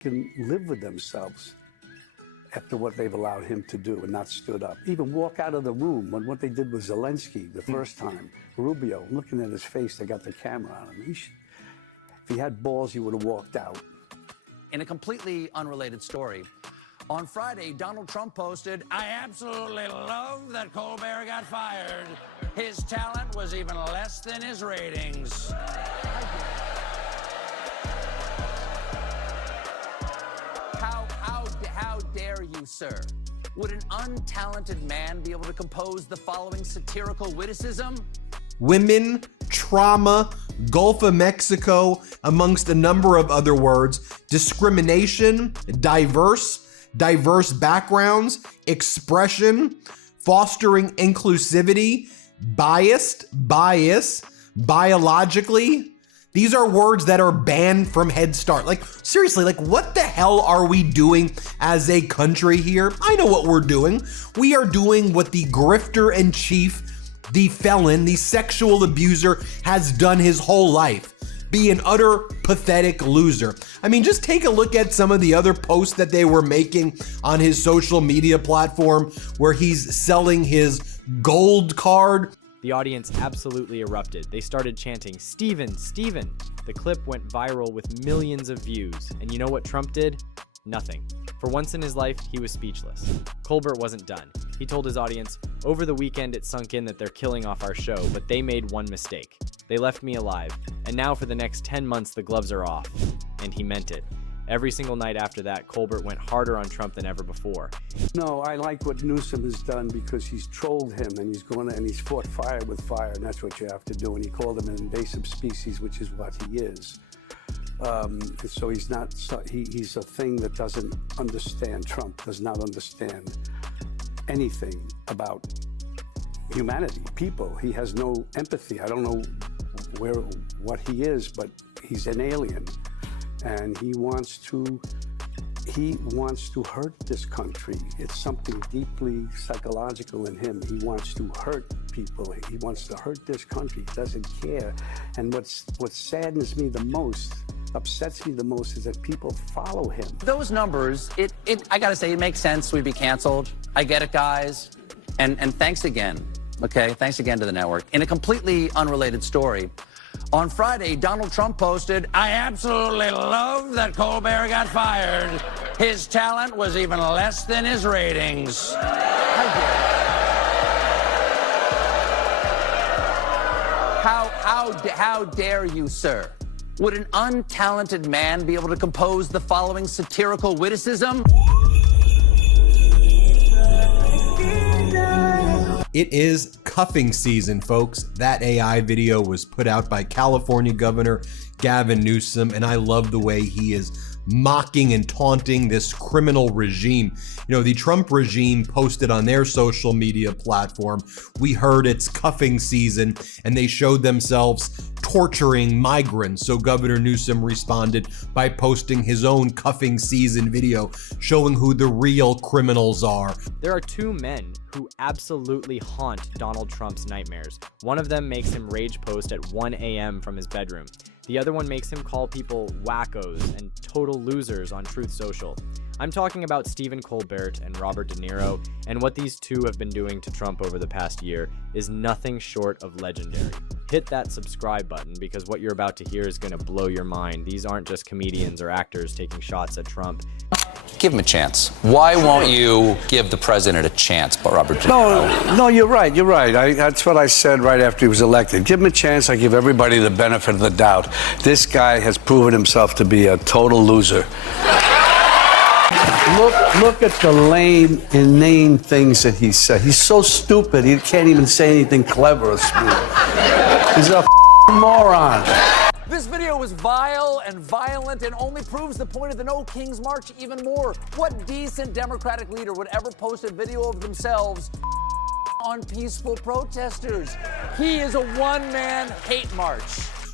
can live with themselves after what they've allowed him to do and not stood up. Even walk out of the room when what they did with Zelensky the first time. Rubio, looking at his face, they got the camera on him. If he had balls, he would have walked out. In a completely unrelated story, on Friday, Donald Trump posted, "I absolutely love that Colbert got fired. His talent was even less than his ratings." How dare you, sir? Would an untalented man be able to compose the following satirical witticism? Women, trauma, Gulf of Mexico, amongst a number of other words, discrimination, diverse backgrounds, expression, fostering inclusivity, bias, biologically. These are words that are banned from Head Start. Like, seriously, like, what the hell are we doing as a country here? I know what we're doing. We are doing what the grifter in chief, the felon, the sexual abuser has done his whole life. Be an utter pathetic loser. I mean, just take a look at some of the other posts that they were making on his social media platform where he's selling his gold card. The audience absolutely erupted. They started chanting, "Steven, Steven." The clip went viral with millions of views. And you know what Trump did? Nothing. For once in his life, he was speechless. Colbert wasn't done. He told his audience, "Over the weekend, it sunk in that they're killing off our show, but they made one mistake. They left me alive. And now for the next 10 months, the gloves are off." And he meant it. Every single night after that, Colbert went harder on Trump than ever before. No, I like what Newsom has done because he's trolled him and he's fought fire with fire, and that's what you have to do. And he called him an invasive species, which is what he is. So he's not. He's a thing that doesn't understand. Trump does not understand anything about humanity, people. He has no empathy. I don't know what he is, but he's an alien. And he wants to hurt this country. It's something deeply psychological in him. He wants to hurt people. He wants to hurt this country. He doesn't care. And what saddens me the most, upsets me the most, is that people follow him. Those numbers, I gotta say, it makes sense we'd be canceled. I get it, guys. And thanks again, okay? Thanks again to the network. In a completely unrelated story, on Friday, Donald Trump posted, "I absolutely love that Colbert got fired. His talent was even less than his ratings." How dare you, sir? Would an untalented man be able to compose the following satirical witticism? It is cuffing season, folks. That AI video was put out by California Governor Gavin Newsom, and I love the way he is mocking and taunting this criminal regime. You know, the Trump regime posted on their social media platform, "We heard it's cuffing season," and they showed themselves torturing migrants. So Governor Newsom responded by posting his own cuffing season video showing who the real criminals are. There are two men who absolutely haunt Donald Trump's nightmares. One of them makes him rage post at 1 a.m. from his bedroom. The other one makes him call people wackos and total losers on Truth Social. I'm talking about Stephen Colbert and Robert De Niro, and what these two have been doing to Trump over the past year is nothing short of legendary. Hit that subscribe button because what you're about to hear is going to blow your mind. These aren't just comedians or actors taking shots at Trump. Give him a chance. Why won't you give the president a chance, Robert De Niro? No, you're right. You're right. That's what I said right after he was elected. Give him a chance. I give everybody the benefit of the doubt. This guy has proven himself to be a total loser. Look at the lame, inane things that he said. He's so stupid, he can't even say anything clever or smooth. He's a moron. This video was vile and violent and only proves the point of the No Kings March even more. What decent Democratic leader would ever post a video of themselves on peaceful protesters? He is a one-man hate march.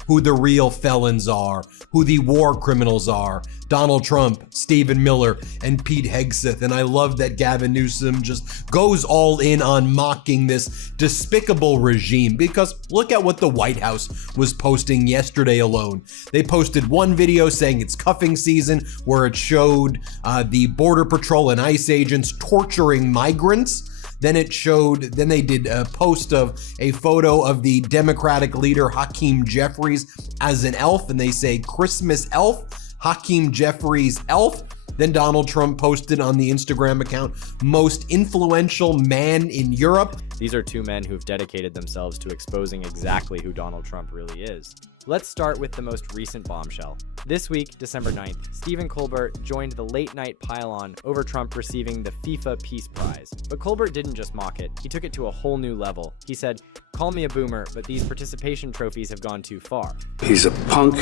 who the real felons are, who the war criminals are. Donald Trump, Stephen Miller, and Pete Hegseth. And I love that Gavin Newsom just goes all in on mocking this despicable regime, because look at what the White House was posting yesterday alone. They posted one video saying it's cuffing season, where it showed the Border Patrol and ICE agents torturing migrants. Then they did a post of a photo of the Democratic leader Hakeem Jeffries as an elf, and they say Christmas elf, Hakeem Jeffries elf. Then Donald Trump posted on the Instagram account, most influential man in Europe. These are two men who've dedicated themselves to exposing exactly who Donald Trump really is. Let's start with the most recent bombshell. This week, December 9th, Stephen Colbert joined the late-night pile-on over Trump receiving the FIFA Peace Prize. But Colbert didn't just mock it, he took it to a whole new level. He said, "Call me a boomer, but these participation trophies have gone too far." He's a punk,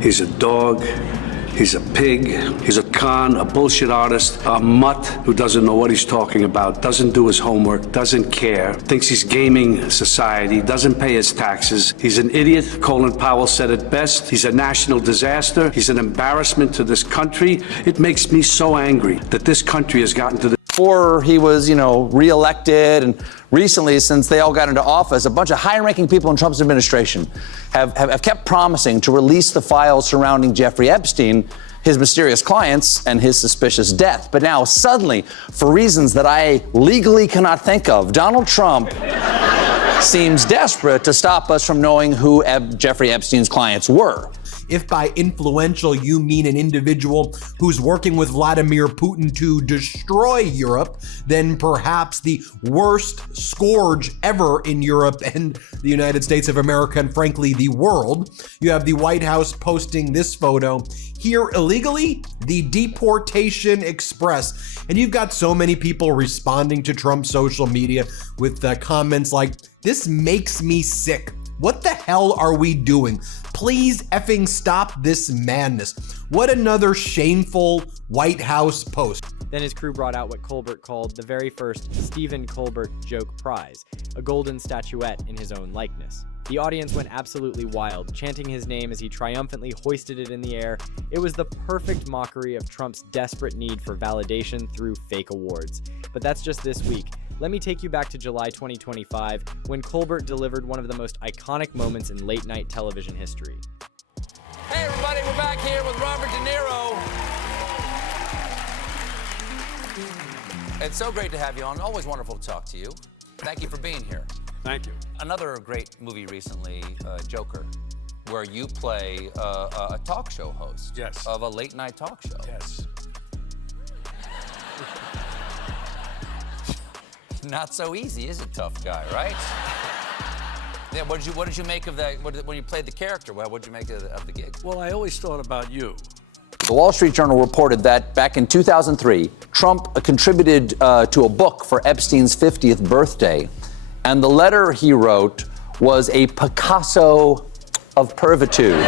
he's a dog, he's a pig, he's a con, a bullshit artist, a mutt who doesn't know what he's talking about, doesn't do his homework, doesn't care, thinks he's gaming society, doesn't pay his taxes. He's an idiot. Colin Powell said it best. He's a national disaster. He's an embarrassment to this country. It makes me so angry that this country has gotten to the... Before he was, reelected, and recently, since they all got into office, a bunch of high-ranking people in Trump's administration have kept promising to release the files surrounding Jeffrey Epstein, his mysterious clients, and his suspicious death. But now, suddenly, for reasons that I legally cannot think of, Donald Trump seems desperate to stop us from knowing who Jeffrey Epstein's clients were. If by influential you mean an individual who's working with Vladimir Putin to destroy Europe, then perhaps the worst scourge ever in Europe and the United States of America, and frankly, the world. You have the White House posting this photo. Here illegally, the Deportation Express. And you've got so many people responding to Trump's social media with comments like, "This makes me sick. What the hell are we doing? Please effing stop this madness." What another shameful White House post. Then his crew brought out what Colbert called the very first Stephen Colbert Joke Prize, a golden statuette in his own likeness. The audience went absolutely wild, chanting his name as he triumphantly hoisted it in the air. It was the perfect mockery of Trump's desperate need for validation through fake awards. But that's just this week. Let me take you back to July 2025, when Colbert delivered one of the most iconic moments in late-night television history. Hey everybody, we're back here with Robert De Niro. It's so great to have you on. Always wonderful to talk to you. Thank you for being here. Thank you. Another great movie recently, Joker, where you play a talk show host. Yes. Of a late night talk show. Yes. Not so easy, is it, tough guy, right? Yeah, what did you make of that, when you played the character? What did you make of the gig? Well, I always thought about you. The Wall Street Journal reported that back in 2003, Trump contributed to a book for Epstein's 50th birthday, and the letter he wrote was a Picasso of pervitude.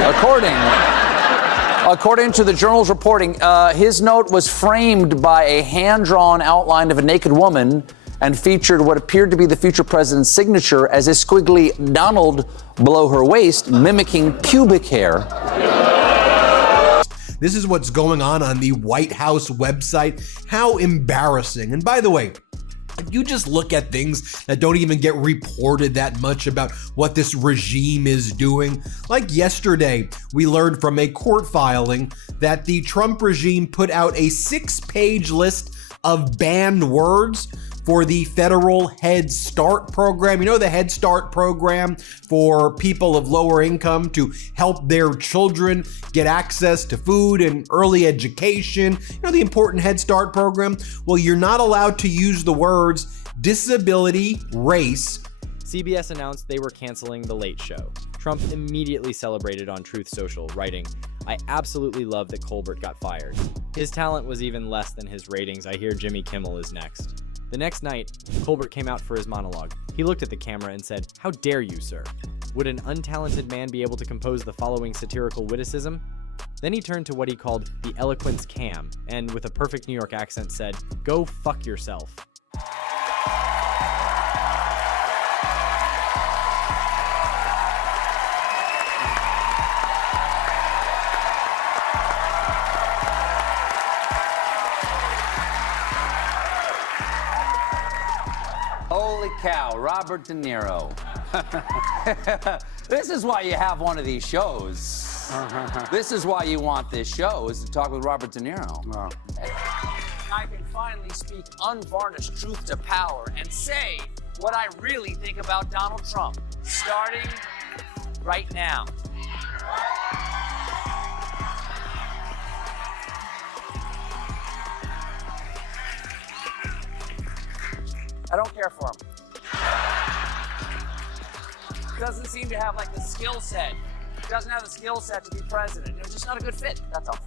According to the Journal's reporting, his note was framed by a hand-drawn outline of a naked woman and featured what appeared to be the future president's signature as a squiggly Donald below her waist, mimicking pubic hair. This is what's going on the White House website. How embarrassing. And by the way, if you just look at things that don't even get reported that much about what this regime is doing, like yesterday, we learned from a court filing that the Trump regime put out a 6-page list of banned words for the federal Head Start program. You know, the Head Start program for people of lower income to help their children get access to food and early education. You know, the important Head Start program? Well, you're not allowed to use the words disability, race. CBS announced they were canceling The Late Show. Trump immediately celebrated on Truth Social, writing, "I absolutely love that Colbert got fired. His talent was even less than his ratings. I hear Jimmy Kimmel is next." The next night, Colbert came out for his monologue. He looked at the camera and said, "How dare you, sir? Would an untalented man be able to compose the following satirical witticism?" Then he turned to what he called the eloquence cam, and with a perfect New York accent said, "Go fuck yourself." Holy cow, Robert De Niro. This is why you have one of these shows. This is why you want this show, is to talk with Robert De Niro. Wow. I can finally speak unvarnished truth to power and say what I really think about Donald Trump, starting right now. I don't care for him. Doesn't seem to have like the skill set. Doesn't have the skill set to be president. It's just not a good fit, that's all.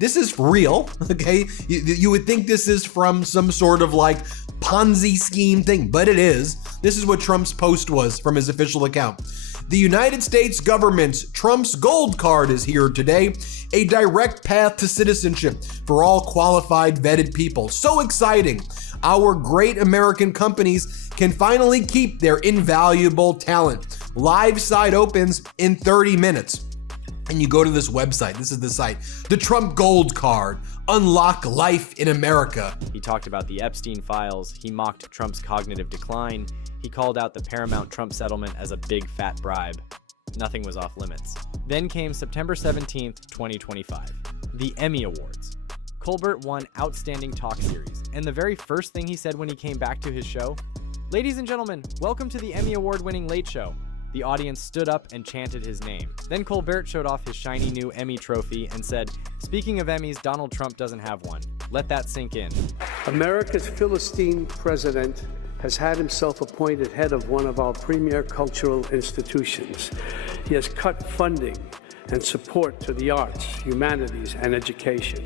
This is real, okay? You would think this is from some sort of like Ponzi scheme thing, but it is. This is what Trump's post was from his official account. The United States government's Trump's Gold Card is here today, a direct path to citizenship for all qualified, vetted people. So exciting. Our great American companies can finally keep their invaluable talent. Live site opens in 30 minutes. And you go to this website. This is the site. The Trump Gold Card. Unlock life in America. He talked about the Epstein files. He mocked Trump's cognitive decline. He called out the Paramount Trump settlement as a big fat bribe. Nothing was off limits. Then came September 17th, 2025. The Emmy Awards. Colbert won Outstanding Talk Series, and the very first thing he said when he came back to his show, "Ladies and gentlemen, welcome to the Emmy Award-winning Late Show." The audience stood up and chanted his name. Then Colbert showed off his shiny new Emmy trophy and said, "Speaking of Emmys, Donald Trump doesn't have one. Let that sink in." America's Philistine president has had himself appointed head of one of our premier cultural institutions. He has cut funding and support to the arts, humanities, and education.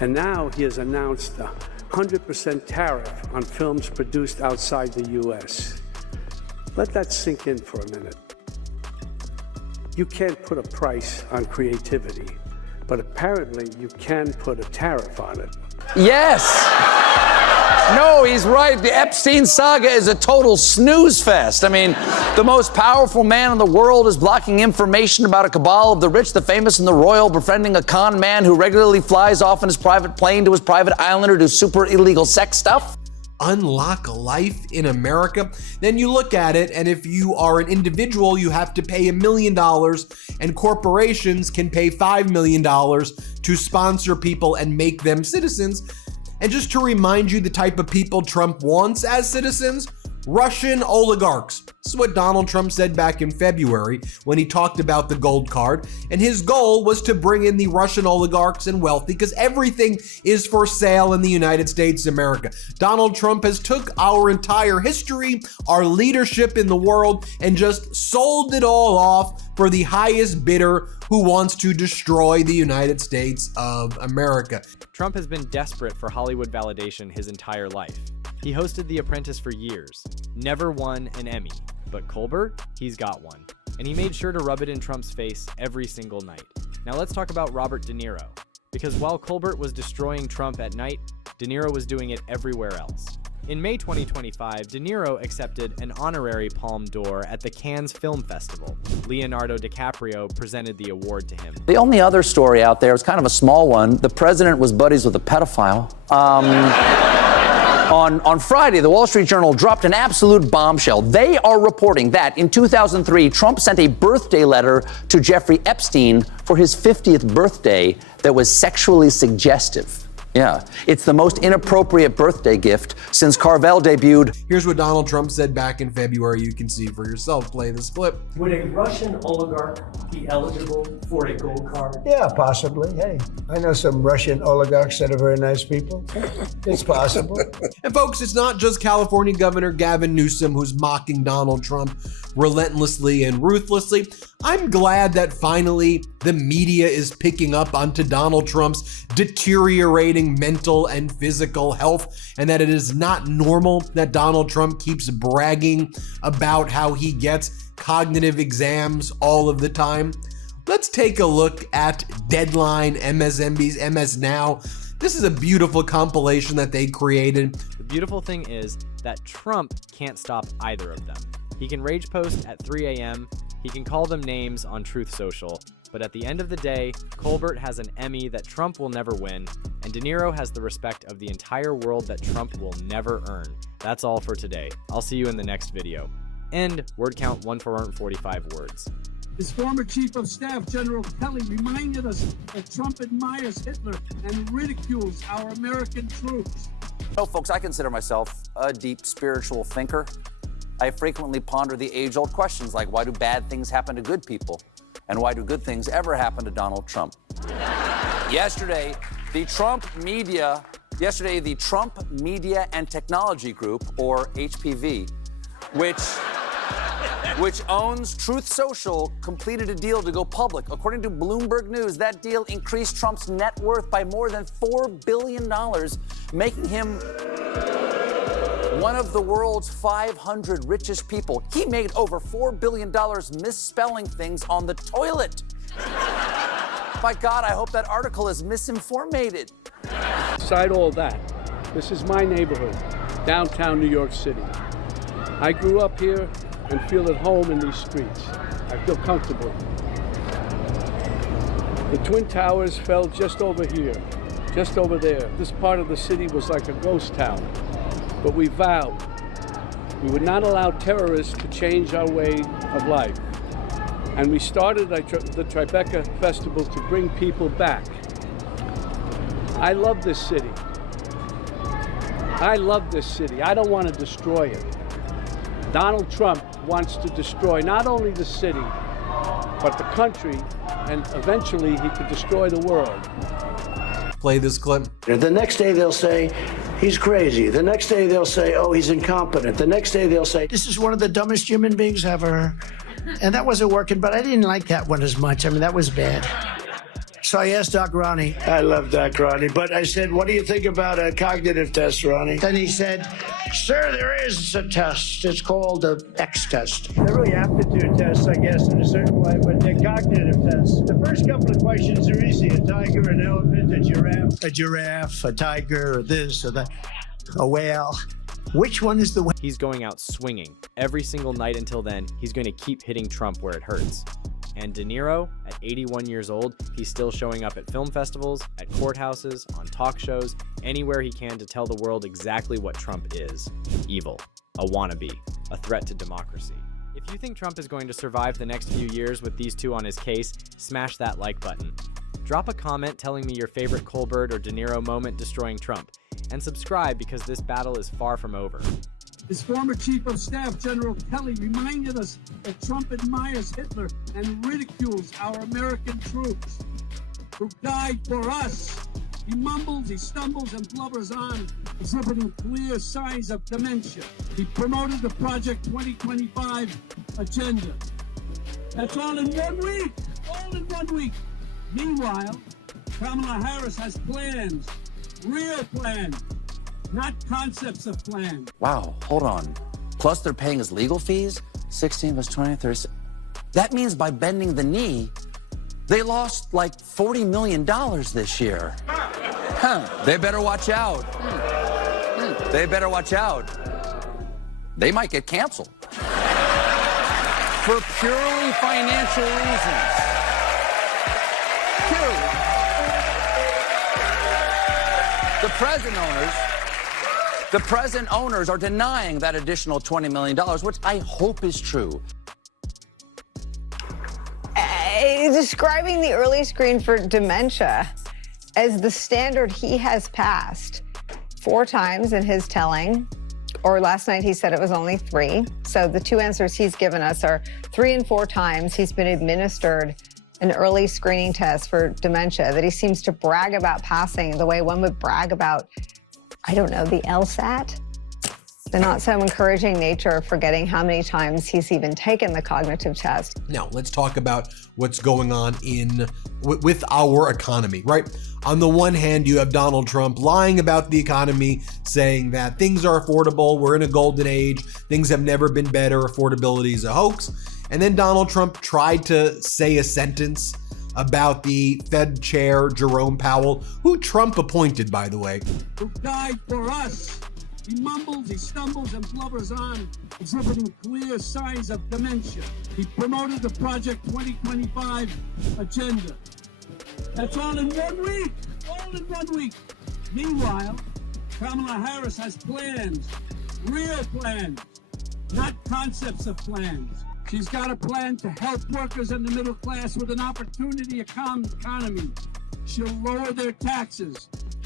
And now he has announced a 100% tariff on films produced outside the U.S. Let that sink in for a minute. You can't put a price on creativity, but apparently you can put a tariff on it. Yes! No, he's right. The Epstein saga is a total snooze fest. I mean, the most powerful man in the world is blocking information about a cabal of the rich, the famous, and the royal, befriending a con man who regularly flies off in his private plane to his private island or do super illegal sex stuff. Unlock life in America. Then you look at it, and if you are an individual, you have to pay $1 million, and corporations can pay $5 million to sponsor people and make them citizens. And just to remind you the type of people Trump wants as citizens, Russian oligarchs. This is what Donald Trump said back in February when he talked about the gold card. And his goal was to bring in the Russian oligarchs and wealthy, because everything is for sale in the United States of America. Donald Trump has took our entire history, our leadership in the world, and just sold it all off for the highest bidder who wants to destroy the United States of America. Trump has been desperate for Hollywood validation his entire life. He hosted The Apprentice for years, never won an Emmy, but Colbert, he's got one. And he made sure to rub it in Trump's face every single night. Now let's talk about Robert De Niro, because while Colbert was destroying Trump at night, De Niro was doing it everywhere else. In May 2025, De Niro accepted an honorary Palme d'Or at the Cannes Film Festival. Leonardo DiCaprio presented the award to him. The only other story out there is kind of a small one. The president was buddies with a pedophile. On Friday, the Wall Street Journal dropped an absolute bombshell. They are reporting that in 2003, Trump sent a birthday letter to Jeffrey Epstein for his 50th birthday that was sexually suggestive. Yeah, it's the most inappropriate birthday gift since Carvel debuted. Here's what Donald Trump said back in February. You can see for yourself. Play this clip. Would a Russian oligarch be eligible for a gold card? Yeah, possibly. Hey, I know some Russian oligarchs that are very nice people. It's possible. And folks, it's not just California Governor Gavin Newsom who's mocking Donald Trump relentlessly and ruthlessly. I'm glad that finally the media is picking up onto Donald Trump's deteriorating mental and physical health, and that it is not normal that Donald Trump keeps bragging about how he gets cognitive exams all of the time. Let's take a look at Deadline, MSNBC's MS Now. This is a beautiful compilation that they created. The beautiful thing is that Trump can't stop either of them. He can rage post at 3 a.m., he can call them names on Truth Social, but at the end of the day, Colbert has an Emmy that Trump will never win, and De Niro has the respect of the entire world that Trump will never earn. That's all for today. I'll see you in the next video. And word count 145 words. His former chief of staff, General Kelly, reminded us that Trump admires Hitler and ridicules our American troops. No, folks, I consider myself a deep spiritual thinker. I frequently ponder the age-old questions like, why do bad things happen to good people? And why do good things ever happen to Donald Trump? Yesterday, the Trump Media and Technology Group, or HPV, which owns Truth Social, completed a deal to go public. According to Bloomberg News, that deal increased Trump's net worth by more than $4 billion, making him one of the world's 500 richest people. He made over $4 billion misspelling things on the toilet. My God, I hope that article is misinformated. Beside all that, this is my neighborhood, downtown New York City. I grew up here and feel at home in these streets. I feel comfortable. The Twin Towers fell just over here, just over there. This part of the city was like a ghost town. But we vowed we would not allow terrorists to change our way of life. And we started the Tribeca Festival to bring people back. I love this city. I love this city. I don't want to destroy it. Donald Trump wants to destroy not only the city, but the country, and eventually he could destroy the world. Play this clip. The next day they'll say, he's crazy. The next day they'll say, oh, he's incompetent. The next day they'll say, this is one of the dumbest human beings ever. And that wasn't working, but I didn't like that one as much. I mean, that was bad. So I asked Doc Ronnie. I love Doc Ronnie. But I said, what do you think about a cognitive test, Ronnie? Then he said, sir, there is a test. It's called the X test. They're really aptitude tests, I guess, in a certain way, but they're cognitive tests. The first couple of questions are easy. A tiger, an elephant, a giraffe, a tiger, or this or that, a whale. Which one is the whale? He's going out swinging. Every single night until then, he's going to keep hitting Trump where it hurts. And De Niro, at 81 years old, he's still showing up at film festivals, at courthouses, on talk shows, anywhere he can to tell the world exactly what Trump is. Evil. A wannabe. A threat to democracy. If you think Trump is going to survive the next few years with these two on his case, smash that like button. Drop a comment telling me your favorite Colbert or De Niro moment destroying Trump. And subscribe because this battle is far from over. His former chief of staff, General Kelly, reminded us that Trump admires Hitler and ridicules our American troops who died for us. He mumbles, he stumbles, and blubbers on, exhibiting clear signs of dementia. He promoted the Project 2025 agenda. That's all in 1 week. All in 1 week. Meanwhile, Kamala Harris has plans, real plans, not concepts of plans. Wow, hold on. Plus they're paying his legal fees? 16 plus 20, 30. That means by bending the knee, they lost like $40 million this year. Huh, they better watch out. They better watch out. They might get canceled. For purely financial reasons. Purely. The present owners are denying that additional $20 million, which I hope is true. Describing the early screen for dementia as the standard he has passed 4 times in his telling, or last night he said it was only 3. So the 2 answers he's given us are 3 and 4 times he's been administered an early screening test for dementia that he seems to brag about passing the way one would brag about, I don't know, the LSAT? The not so encouraging nature of forgetting how many times he's even taken the cognitive test. Now, let's talk about what's going on with our economy, right? On the one hand, you have Donald Trump lying about the economy, saying that things are affordable, we're in a golden age, things have never been better, affordability is a hoax. And then Donald Trump tried to say a sentence about the Fed chair, Jerome Powell, who Trump appointed, by the way. Who died for us. He mumbles, he stumbles, and blubbers on, exhibiting clear signs of dementia. He promoted the Project 2025 agenda. That's all in 1 week. All in 1 week. Meanwhile, Kamala Harris has plans, real plans, not concepts of plans. She's got a plan to help workers and the middle class with an opportunity economy. She'll lower their taxes,